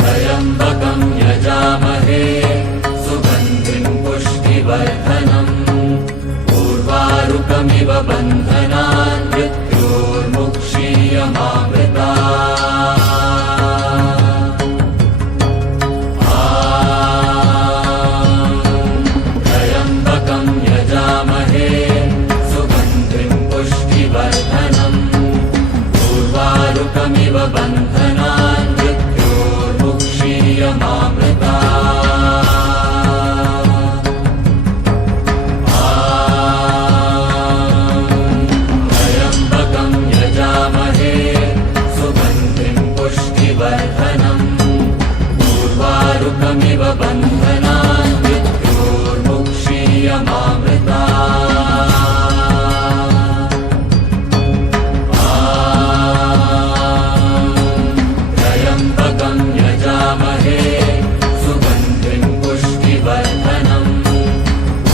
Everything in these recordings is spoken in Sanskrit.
त्र्यम्बकं यजामहे सुगन्धिं पुष्टिवर्धनम् उर्वारुकमिव बन्धनान् मृत्योर्मुक्षीयमामृतात् त्र्यम्बकं यजामहे सुगन्धिं पुष्टिवर्धनम् उर्वारुकमिव बन्धनान् मृत्योर्मुक्षीयमामृतात् त्र्यम्बकं यजामहे सुगन्धिं पुष्टिवर्धनम् उर्वारुकमिव बन्धनान् मृत्योर्मुक्षीयमामृतात् त्र्यम्बकं यजामहे सुगन्धिं पुष्टिवर्धनम्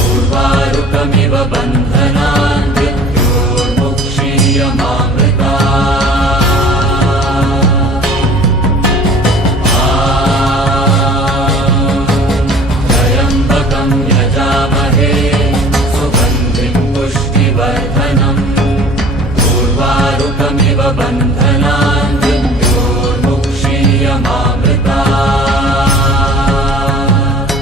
उर्वारुकमिव बन्धनान् त्र्यम्बकं यजामहे सुगन्धिं पुष्टिवर्धनम् उर्वारुकमिव बन्धनान् मृत्योर्मुक्षीयमामृतात्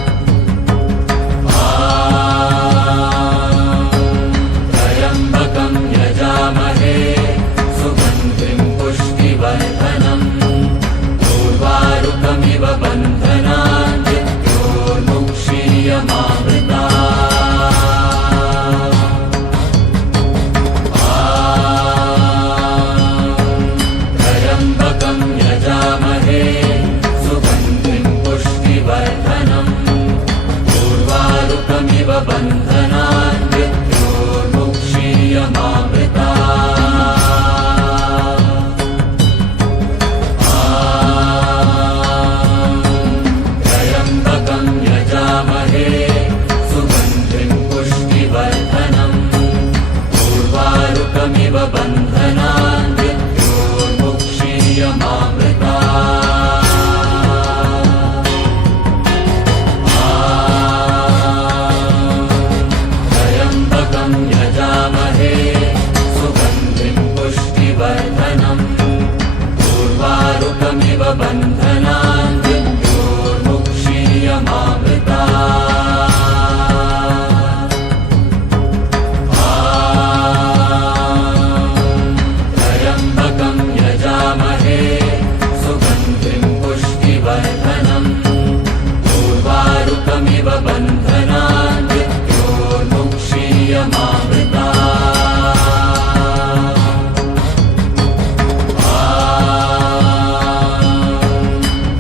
त्र्यम्बकं यजामहे सुगन्धिं पुष्टिवर्धनम् उर्वारुकमिव बन्धनान् त्र्यम्बकं यजामहे सुगन्धिं पुष्टिवर्धनम् उर्वारुकमिव बन्धनान् त्र्यम्बकं यजामहे सुगन्धिं पुष्टिवर्धनम् उर्वारुकमिव बन्धनान् त्र्यम्बकं यजामहे सुगन्धिं पुष्टिवर्धनम् उर्वारुकमिव बन्धनान् त्र्यम्बकं यजामहे सुगन्धिं पुष्टिवर्धनम् उर्वारुकमिव बन्धनान्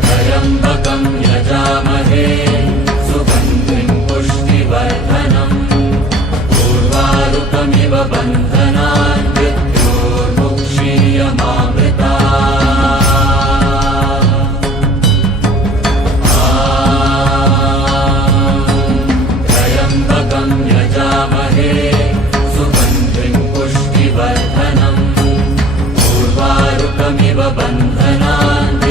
त्र्यम्बकं यजामहे सुगन्धिं पुष्टिवर्धनम् उर्वारुकमिव बन्धनान् त्र्यम्बकं यजामहे सुगन्धिं पुष्टिवर्धनम् उर्वारुकमिव बन्धनान्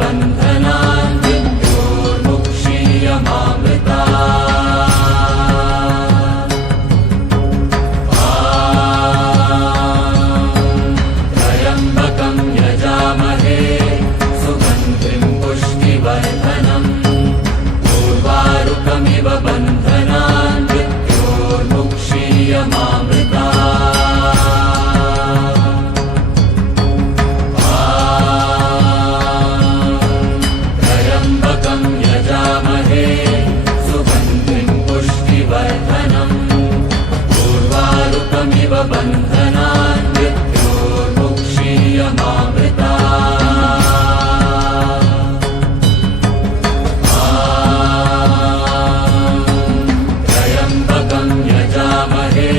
बन्धनान् मृत्योर्मुक्षीयमामृतात् त्र्यम्बकं यजामहे सुगन्धिं पुष्टिवर्धनम् उर्वारुकमिव बन्धनान् त्र्यम्बकं यजामहे सुगन्धिं पुष्टिवर्धनम् उर्वारुकमिव बन्धनान् त्र्यम्बकं यजामहे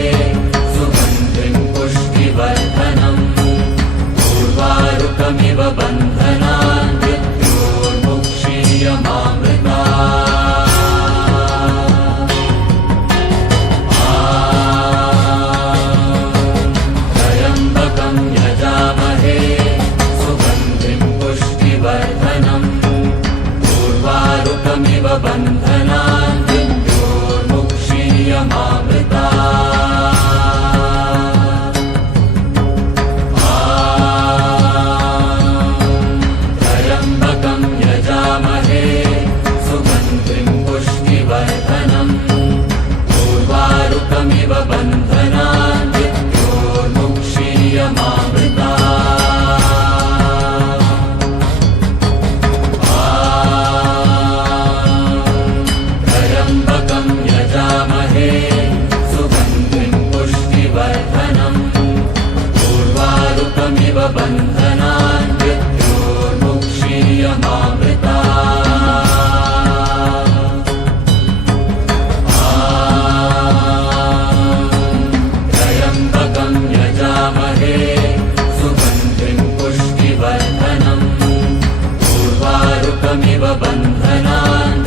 सुगन्धिं पुष्टिवर्धनम् उर्वारुकमिव बन्धनान् त्र्यम्बकं यजामहे सुगन्धिं पुष्टिवर्धनम् उर्वारुकमिव बन्धनान् त्र्यम्बकं यजामहे सुगन्धिं पुष्टिवर्धनम् उर्वारुकमिव बन्धनान् त्र्यम्बकं यजामहे सुगन्धिं पुष्टिवर्धनम् उर्वारुकमिव बन्धनान् त्र्यम्बकं यजामहे सुगन्धिं पुष्टिवर्धनम् उर्वारुकमिव बन्धनान्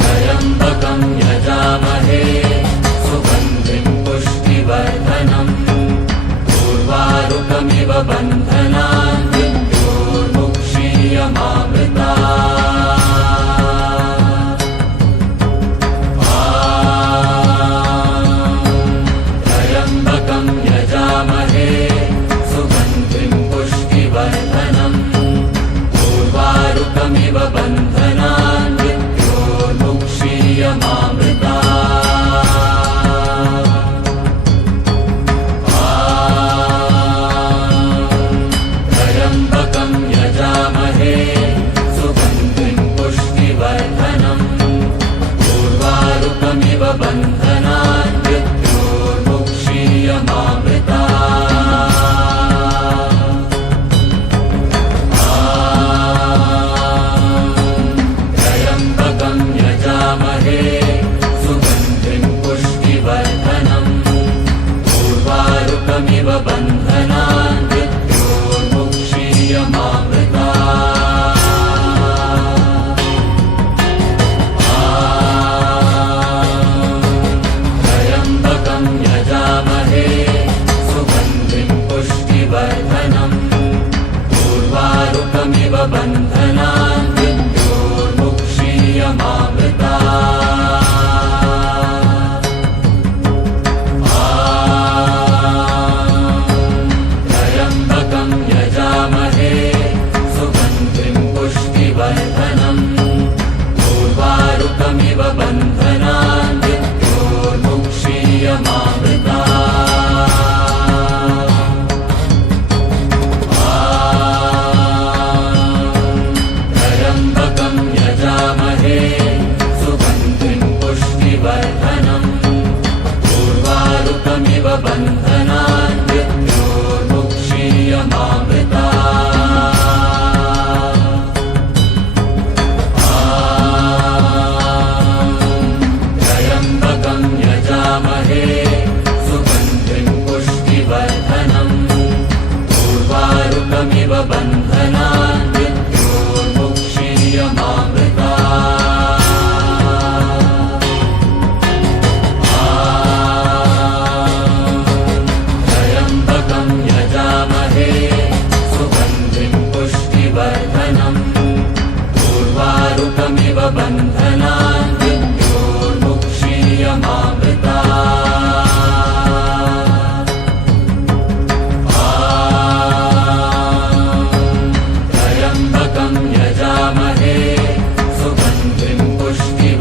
त्र्यम्बकं यजामहे सुगन्धिं पुष्टिवर्धनम् उर्वारुकमिव बन्धनान् त्र्यम्बकं यजामहे सुगन्धिं पुष्टिवर्धनम् उर्वारुकमिव बन्धनान् त्र्यम्बकं यजामहे सुगन्धिं पुष्टिवर्धनम् उर्वारुकमिव बन्धनान् त्र्यम्बकं यजामहे सुगन्धिं पुष्टिवर्धनम् उर्वारुकमिव बन्धनान्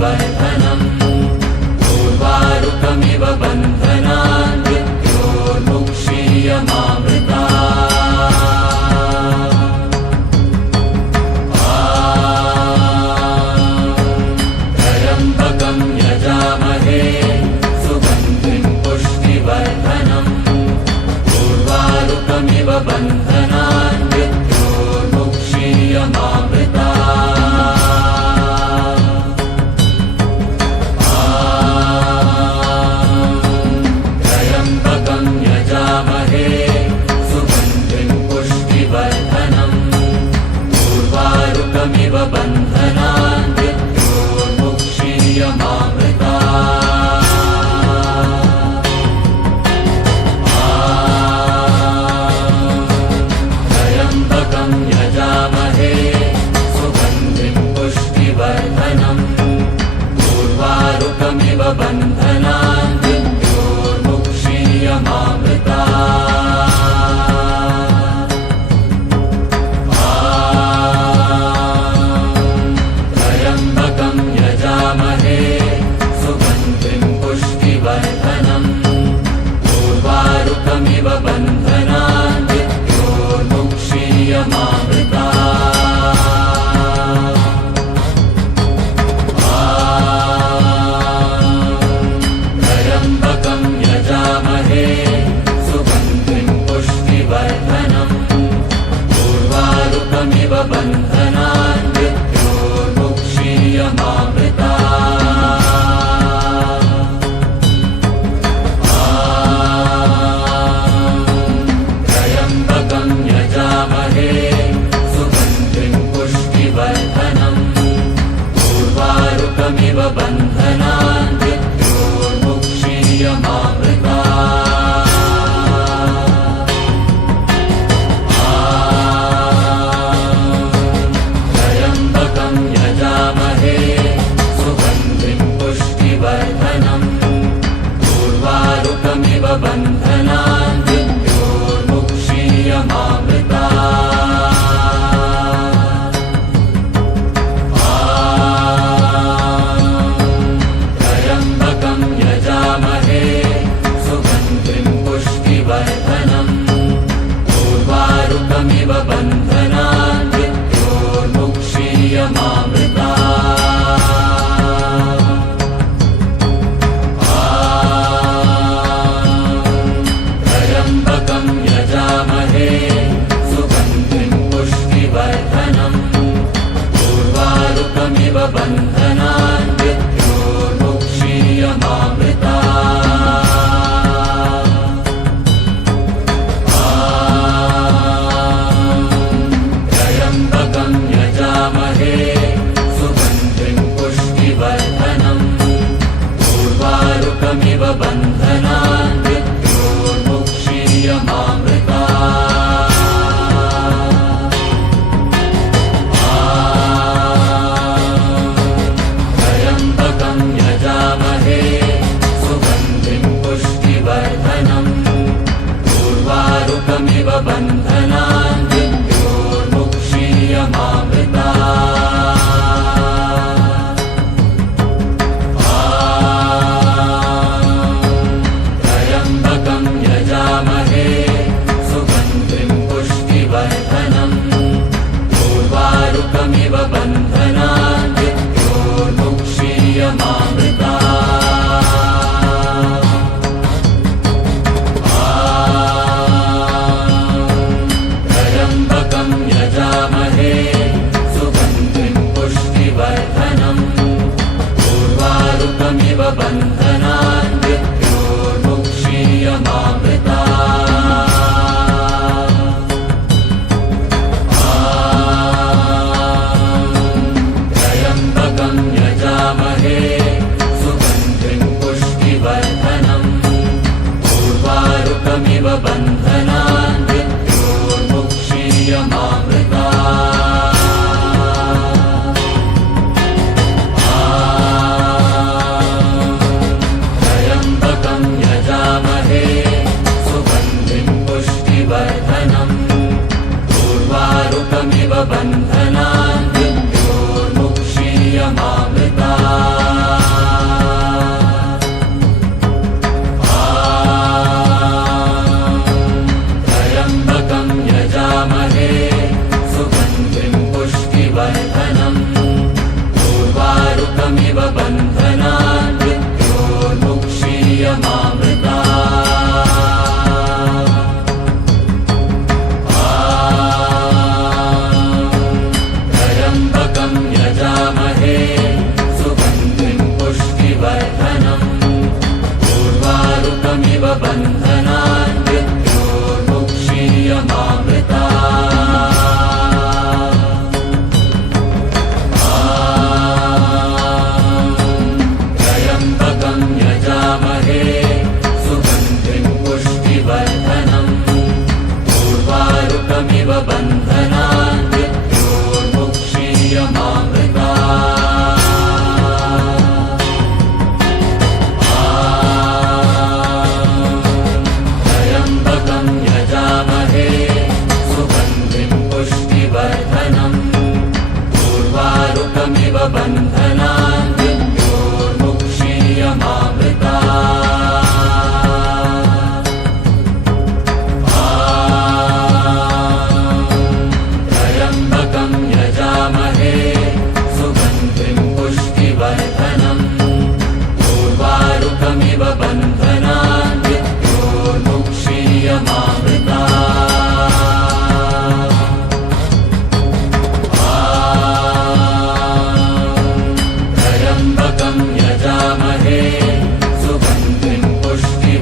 पुष्टिवर्धनम् पूर्वारुकमिव बन्धनान् मृत्योर्मुक्षीयमामृता त्र्यम्बकं यजामहे सुगन्धिं पुष्टिवर्धनम् पूर्वारुकमिव बन्धनान् मृत्योर्मुक्षीयमामृता त्र्यम्बकं यजामहे सुगन्धिं पुष्टिवर्धनम् पूर्वारुकमिव बन्धनान् मृत्योर्मुक्षीयमामृता त्र्यम्बकं यजामहे सुगन्धिं पुष्टिवर्धनम् पूर्वारुकमिव बन्धनान् मृत्योर्मुक्षीयमामृता त्र्यम्बकं यजामहे सुगन्धिं पुष्टिवर्धनम् पूर्वारुकमिव बन्धनान् मृत्योर्मुक्षीयमामृता त्र्यम्बकं यजामहे सुगन्धिं पुष्टिवर्धनम् पूर्वारुकमिव बन्धनान् मृत्योर्मुक्षीयमामृता त्र्यम्बकं यजामहे सुगन्धिं पुष्टिवर्धनम् पूर्वारुकमिव बन्धनान् मृत्योर्मुक्षीयमामृता त्र्यम्बकं यजामहे सुगन्धिं पुष्टिवर्धनम् पूर्वारुकमिव बन्धनान् मृत्योर्मुक्षीयमामृता त्र्यम्बकं यजामहे सुगन्धिं पुष्टिवर्धनम् पूर्वारुकमिव बन्धनान् मृत्योर्मुक्षीयमामृता त्र्यम्बकं यजामहे सुगन्धिं पुष्टिवर्धनम् पूर्वारुकमिव बन्धनान् मृत्योर्मुक्षीयमामृता त्र्यम्बकं यजामहे सुगन्धिं पुष्टिवर्धनम् पूर्वारुकमिव बन्धनान् मृत्योर्मुक्षीयमामृता त्र्यम्बकं यजामहे सुगन्धिं पुष्टिवर्धनम् पूर्वारुकमिव बन्धनान् मृत्योर्मुक्षीयमामृता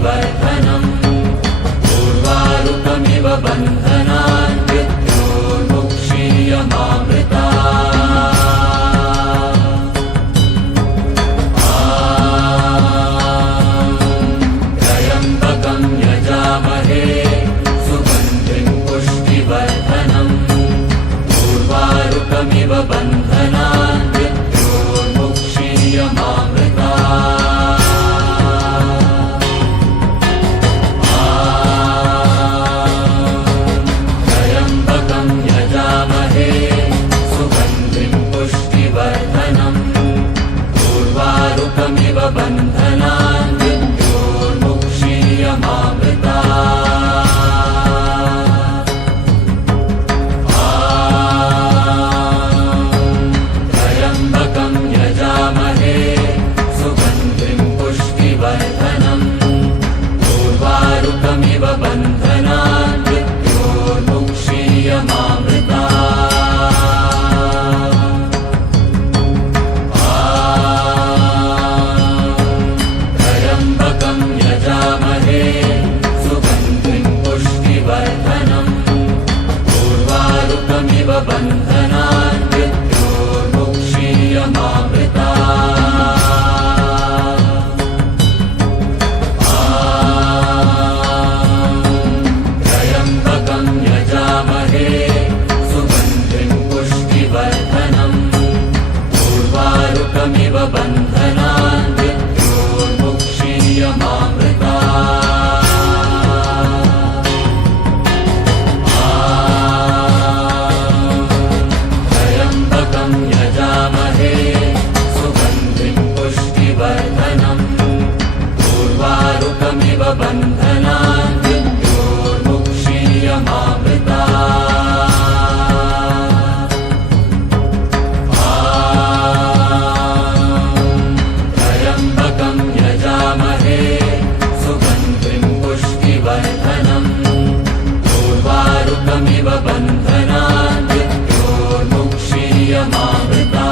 पुष्टिवर्धनम् उर्वारुकमिव बन्धनान् मृत्योर्मुक्षीयमामृता त्र्यम्बकं यजामहे सुगन्धिं पुष्टिवर्धनम् उर्वारुकमिव बन्धनान् मृत्योर्मुक्षीयमामृता त्र्यम्बकं यजामहे सुगन्धिं पुष्टिवर्धनम् उर्वारुकमिव बन्धनान् मृत्योर्मुक्षीयमामृता त्र्यम्बकं यजामहे सुगन्धिं पुष्टिवर्धनम् उर्वारुकमिव बन्धनान् मृत्योर्मुक्षीयमामृता त्र्यम्बकं यजामहे सुगन्धिं पुष्टिवर्धनम् उर्वारुकमिव बन्धनान् मृत्योर्मुक्षीयमामृता त्र्यम्बकं यजामहे सुगन्धिं पुष्टिवर्धनम् उर्वारुकमिव बन्धनान् मृत्योर्मुक्षीयमामृता त्र्यम्बकं यजामहे सुगन्धिं पुष्टिवर्धनम् उर्वारुकमिव बन्धनान् मृत्योर्मुक्षीयमामृता त्र्यम्बकं यजामहे सुगन्धिं पुष्टिवर्धनम् उर्वारुकमिव बन्धनान् मृत्योर्मुक्षीयमामृता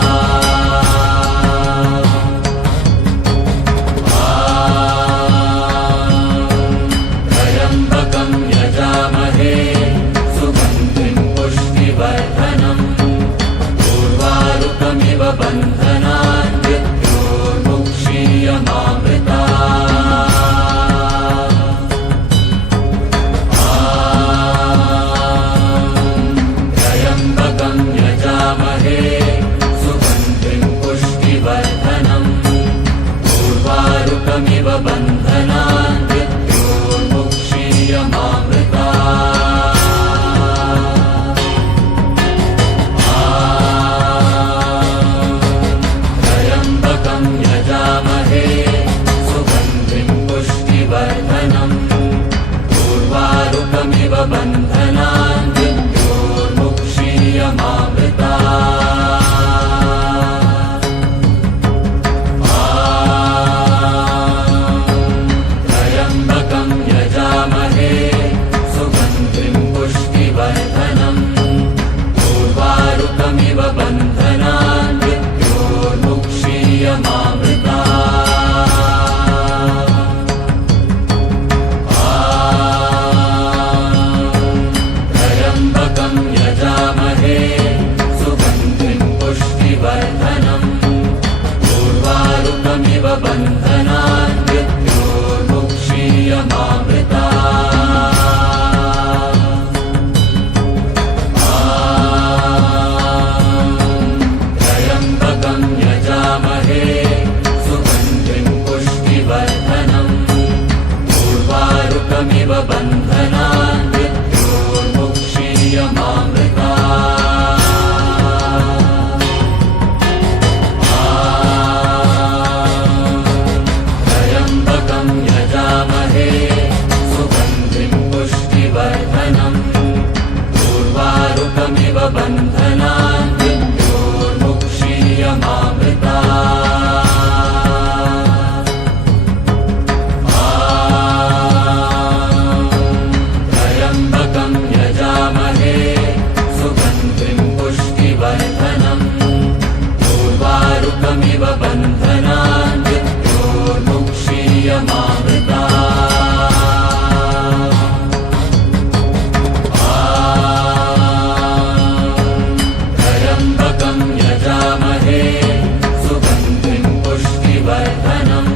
पुष्टिवर्धनम्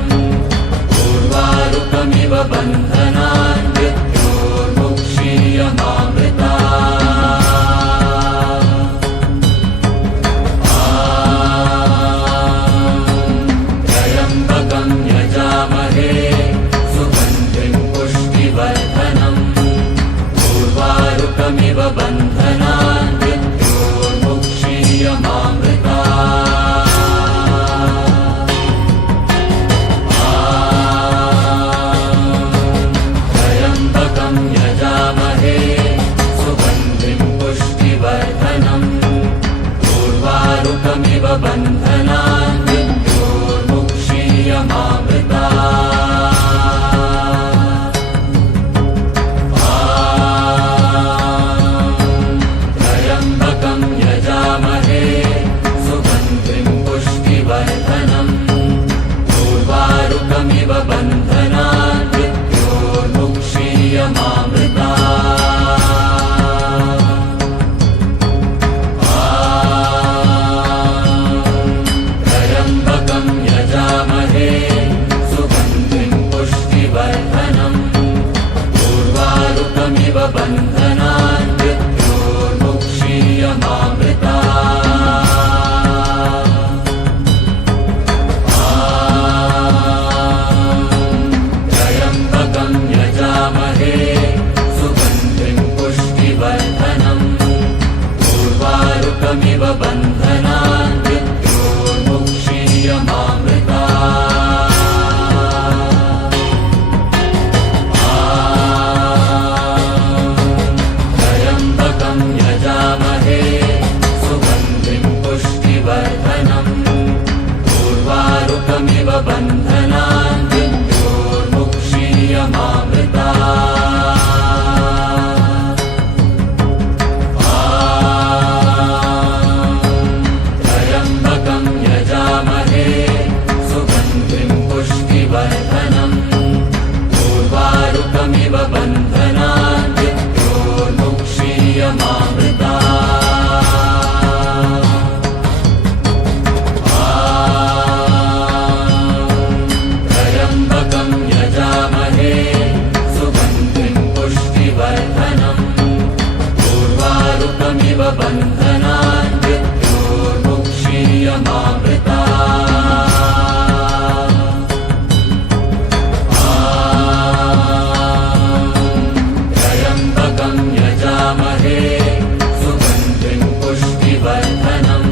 उर्वारुकमिव बन्धनान् मृत्योर्मुक्षीयमामृतात् त्र्यम्बकं यजामहे सुगन्धिं पुष्टिवर्धनम् उर्वारुकमिव बन्धनान् त्र्यम्बकं यजामहे सुगन्धिं पुष्टिवर्धनम् उर्वारुकमिव बन्धनान् त्र्यम्बकं यजामहे सुगन्धिं पुष्टिवर्धनम् उर्वारुकमिव बन्धनान् त्र्यम्बकं यजामहे सुगन्धिं पुष्टिवर्धनम् उर्वारुकमिव बन्धनान् त्र्यम्बकं यजामहे सुगन्धिं पुष्टिवर्धनम् उर्वारुकमिव बन्धनान् त्र्यम्बकं यजामहे सुगन्धिं पुष्टिवर्धनम् उर्वारुकमिव बन्धनान् त्र्यम्बकं यजामहे सुगन्धिं पुष्टिवर्धनम् उर्वारुकमिव बन्धनान् त्र्यम्बकं यजामहे सुगन्धिं पुष्टिवर्धनम् उर्वारुकमिव बन्धनान् त्र्यम्बकं यजामहे सुगन्धिं पुष्टिवर्धनम्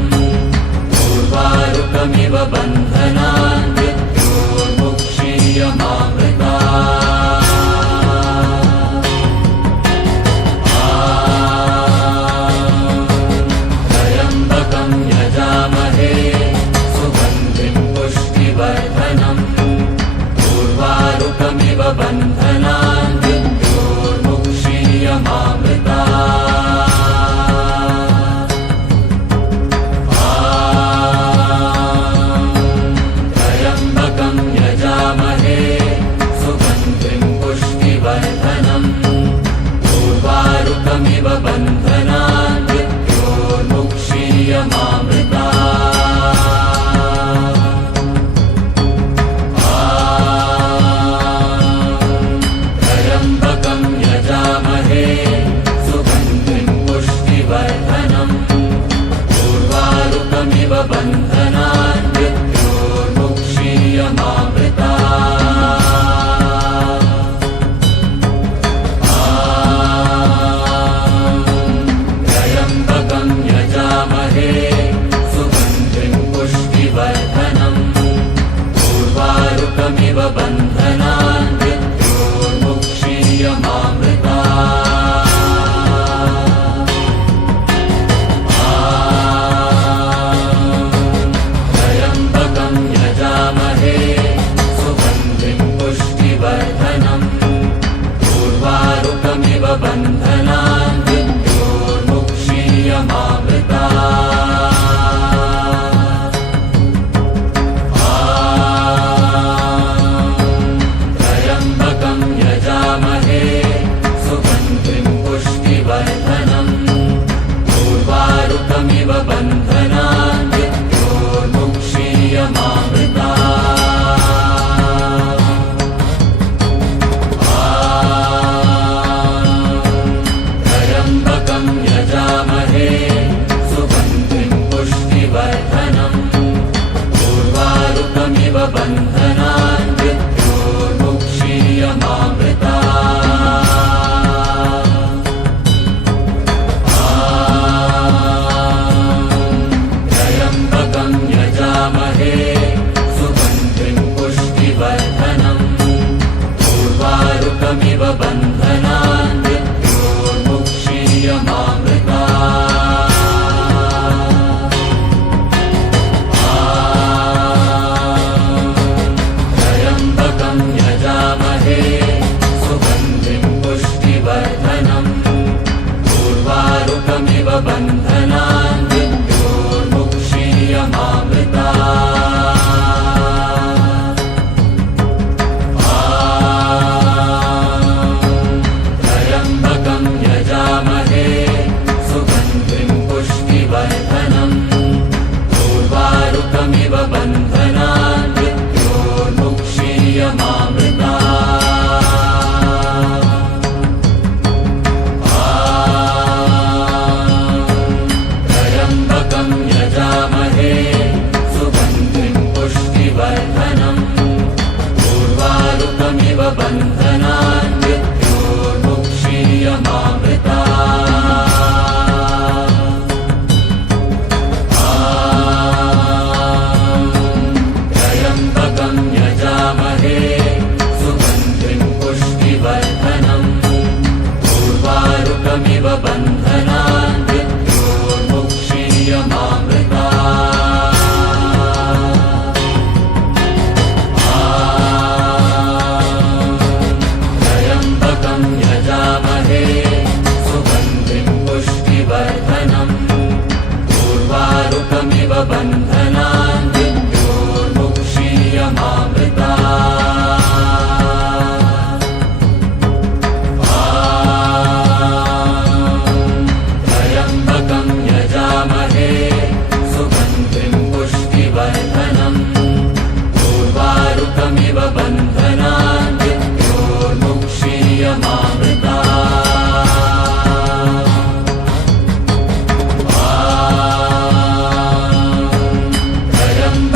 उर्वारुकमिव बन्धनान् त्र्यम्बकं यजामहे सुगन्धिं पुष्टिवर्धनम् उर्वारुकमिव बन्धनान् त्र्यम्बकं यजामहे सुगन्धिं पुष्टिवर्धनम् उर्वारुकमिव बन्धनान् त्र्यम्बकं यजामहे सुगन्धिं पुष्टिवर्धनम् उर्वारुकमिव बन्धनान् त्र्यम्बकं यजामहे सुगन्धिं पुष्टिवर्धनम् उर्वारुकमिव बन्धनान् त्र्यम्बकं यजामहे बन्धनान् मृत्योर्मुक्षीयमामृता त्र्यम्बकं यजामहे सुगन्धिं पुष्टिवर्धनम् उर्वारुकमिव बन्धनान् मृत्योर्मुक्षीयमामृता त्र्यम्बकं यजामहे सुगन्धिं पुष्टिवर्धनम् उर्वारुकमिव बन्धनान् मृत्योर्मुक्षीयमामृता त्र्यम्बकं यजामहे सुगन्धिं पुष्टिवर्धनम् उर्वारुकमिव बन्धनान् मृत्योर्मुक्षीयमामृता त्र्यम्बकं यजामहे सुगन्धिं पुष्टिवर्धनम् उर्वारुकमिव बन्धनान् मृत्योर्मुक्षीयमामृता त्र्यम्बकं यजामहे सुगन्धिं पुष्टिवर्धनम् उर्वारुकमिव बन्धनान् मृत्योर्मुक्षीयमामृता त्र्यम्बकं यजामहे सुगन्धिं पुष्टिवर्धनम् उर्वारुकमिव बन्धनान् मृत्योर्मुक्षीयमामृता त्र्यम्बकं यजामहे सुगन्धिं पुष्टिवर्धनम् उर्वारुकमिव बन्धनान् मृत्योर्मुक्षीयमामृता त्र्यम्बकं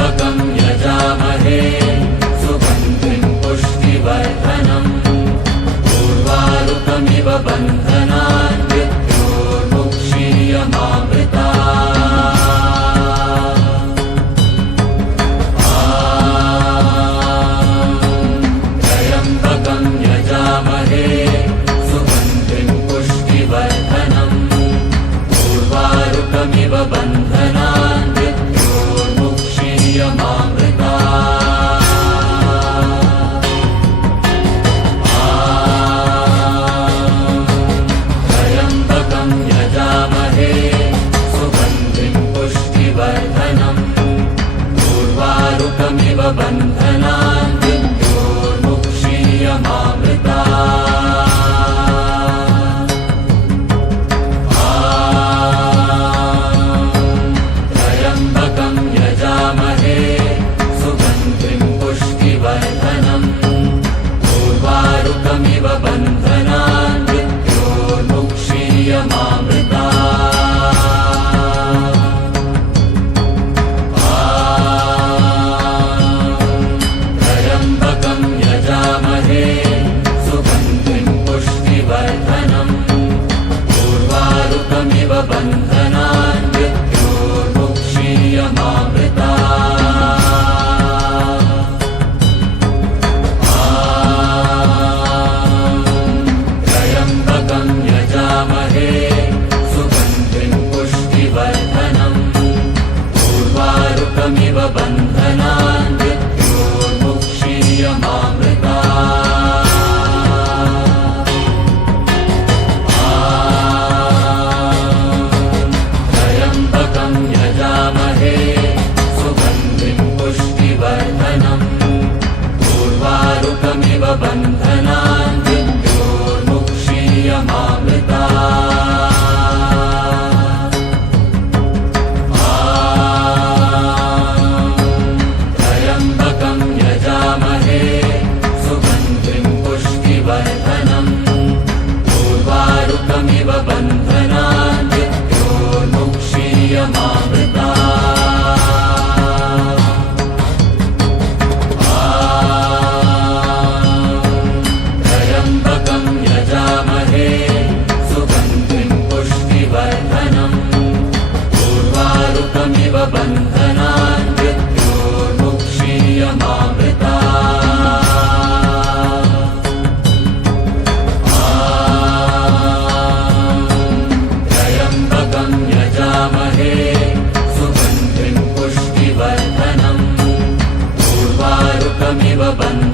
यजामहे सुगन्धिं पुष्टिवर्धनम् उर्वारुकमिव बन्धनान् मृत्योर्मुक्षीयमामृता त्र्यम्बकं यजामहे सुगन्धिं पुष्टिवर्धनम् उर्वारुकमिव बन्धनान् मृत्योर्मुक्षीयमामृता त्र्यम्बकं यजामहे सुगन्धिं पुष्टिवर्धनम् उर्वारुकमिव बन्धनान् मृत्योर्मुक्षीयमामृता त्र्यम्बकं यजामहे सुगन्धिं पुष्टिवर्धनम् उर्वारुकमिव बन्धनान् मृत्योर्मुक्षीयमामृता त्र्यम्बकं यजामहे सुगन्धिं पुष्टिवर्धनम् उर्वारुकमिव बन्धनान् मृत्योर्मुक्षीयमामृता त्र्यम्बकं यजामहे सुगन्धिं पुष्टिवर्धनम् उर्वारुकमिव बन्धनान् मृत्योर्मुक्षीयमामृता त्र्यम्बकं यजामहे सुगन्धिं पुष्टिवर्धनम् उर्वारुकमिव बन्धनान् मृत्योर्मुक्षीयमामृता त्र्यम्बकं यजामहे सुगन्धिं पुष्टिवर्धनम् उर्वारुकमिव बन्धनान् मृत्योर्मुक्षीयमामृता शुभबन्धनान्